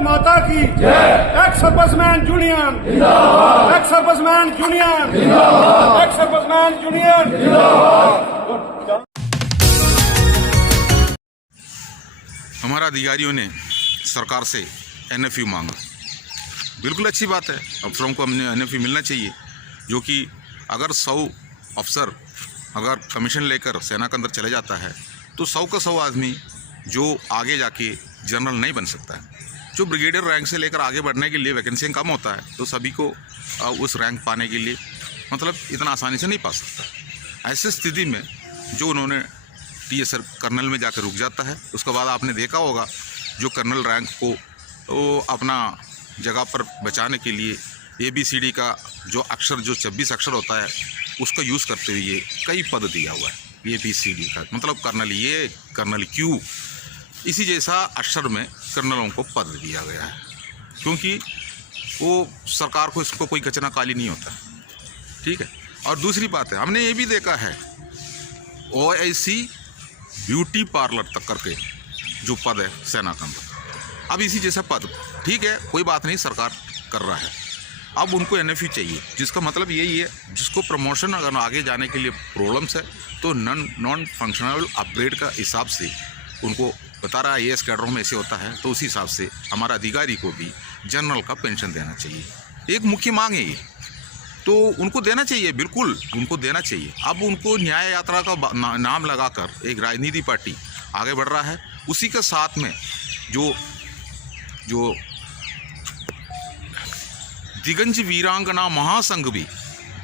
माता की ex serviceman union ex serviceman union ex serviceman union. हमारा अधिकारियों ने सरकार से एनएफयू मांगा। बिल्कुल अच्छी बात है, अफसरों को हमने एनएफयू मिलना चाहिए। जो कि अगर 100 अफसर अगर कमीशन लेकर सेना के अंदर चले जाता है तो 100 का 100 आदमी जो आगे जाके जनरल नहीं बन सकता है। जो ब्रिगेडियर रैंक से लेकर आगे बढ़ने के लिए वैकेंसी कम होता है तो सभी को उस रैंक पाने के लिए मतलब इतना आसानी से नहीं पा सकता। ऐसी स्थिति में जो उन्होंने टीएसआर कर्नल में जाकर रुक जाता है। उसके बाद आपने देखा होगा जो कर्नल रैंक को वो अपना जगह पर बचाने के लिए ABCD का जो अक्षर जो 26 अक्षर होता है उसका यूज़ करते हुए कई पद दिया हुआ है। ABCD का मतलब कर्नल ए, कर्नल Q, इसी जैसा अक्षर में कर्नलों को पद दिया गया है क्योंकि वो सरकार को इसको कोई कचना काली नहीं होता। ठीक है। और दूसरी बात है, हमने ये भी देखा है OIC ब्यूटी पार्लर तक करके जो पद है सेना के अंदर, अब इसी जैसा पद ठीक है, कोई बात नहीं, सरकार कर रहा है। अब उनको एनएफयू चाहिए, जिसका मतलब यही है जिसको प्रमोशन अगर आगे जाने के लिए प्रॉब्लम्स है तो नॉन फंक्शनल अपग्रेड का हिसाब से उनको बता रहा है AS कैडरों में ऐसे होता है, तो उसी हिसाब से हमारा अधिकारी को भी जनरल का पेंशन देना चाहिए। एक मुख्य मांग है ये, तो उनको देना चाहिए, बिल्कुल उनको देना चाहिए। अब उनको न्याय यात्रा का नाम लगाकर एक राजनीति पार्टी आगे बढ़ रहा है। उसी के साथ में जो दिगंज वीरांगना महासंघ भी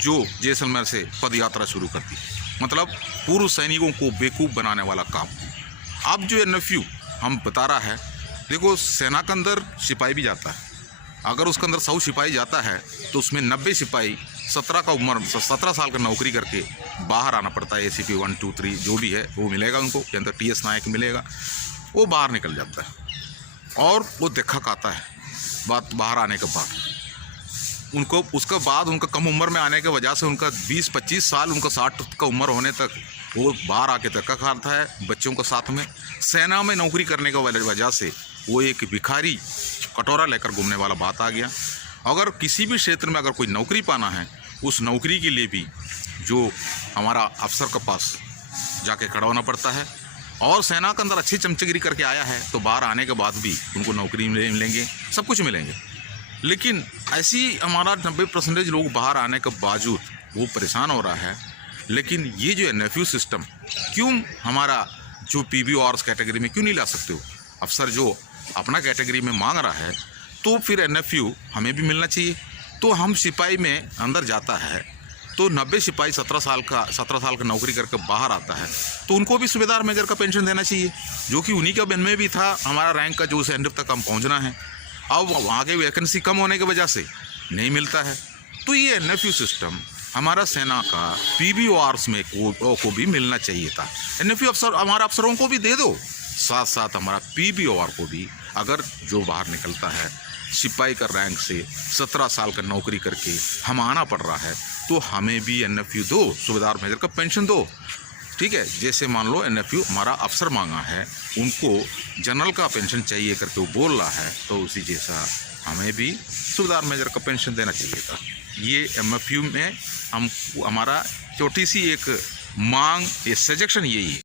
जो जैसलमेर से पद यात्रा शुरू कर दी, मतलब पूर्व सैनिकों को बेवकूफ़ बनाने वाला काम। अब जो एनएफयू हम बता रहा है, देखो सेना के अंदर सिपाही भी जाता है, अगर उसके अंदर 100 सिपाही जाता है तो उसमें 90 सिपाही 17 साल का नौकरी करके बाहर आना पड़ता है। ACP 1, 2, 3 जो भी है वो मिलेगा उनको, के अंदर TS नायक मिलेगा, वो बाहर निकल जाता है और वो देखा खाता है बात बाहर आने के बाद उनको, उसके बाद उनका कम उम्र में आने की वजह से उनका 20-25 साल, उनका 60 का उम्र होने तक वो बाहर आके धक्का खाता है बच्चों के साथ में। सेना में नौकरी करने की वजह से वो एक भिखारी कटोरा लेकर घूमने वाला बात आ गया। अगर किसी भी क्षेत्र में अगर कोई नौकरी पाना है, उस नौकरी के लिए भी जो हमारा अफसर के पास जाके खड़ा होना पड़ता है। और सेना के अंदर अच्छी चमचगिरी करके आया है तो बाहर आने के बाद भी उनको नौकरी मिलेंगे, सब कुछ मिलेंगे। लेकिन ऐसी हमारा 90% लोग बाहर आने के बावजूद वो परेशान हो रहा है। लेकिन ये जो एनएफयू सिस्टम क्यों हमारा जो PBORs कैटेगरी में क्यों नहीं ला सकते हो? अफसर जो अपना कैटेगरी में मांग रहा है तो फिर एनएफयू हमें भी मिलना चाहिए। तो हम सिपाही में अंदर जाता है तो 90 सिपाही 17 साल का नौकरी करके बाहर आता है तो उनको भी सूबेदार मेजर का पेंशन देना चाहिए, जो कि उन्हीं का बन में भी था हमारा रैंक का जो उस एंड तक हम पहुँचना है। अब आगे वैकेंसी कम होने की वजह से नहीं मिलता है। तो ये एनएफयू सिस्टम हमारा सेना का PBORs में को भी मिलना चाहिए था। एनएफयू अफसर हमारा अफसरों को भी दे दो, साथ साथ हमारा PBOR को भी। अगर जो बाहर निकलता है सिपाही का रैंक से 17 साल का नौकरी करके हम आना पड़ रहा है तो हमें भी एनएफयू दो, सूबेदार मेजर का पेंशन दो। ठीक है, जैसे मान लो एनएफयू हमारा अफसर मांगा है, उनको जनरल का पेंशन चाहिए करके वो बोल रहा है, तो उसी जैसा हमें भी सूबेदार मेजर का पेंशन देना चाहिए था। ये एनएफयू में हम हमारा छोटी सी एक मांग, ये सजेशन यही है।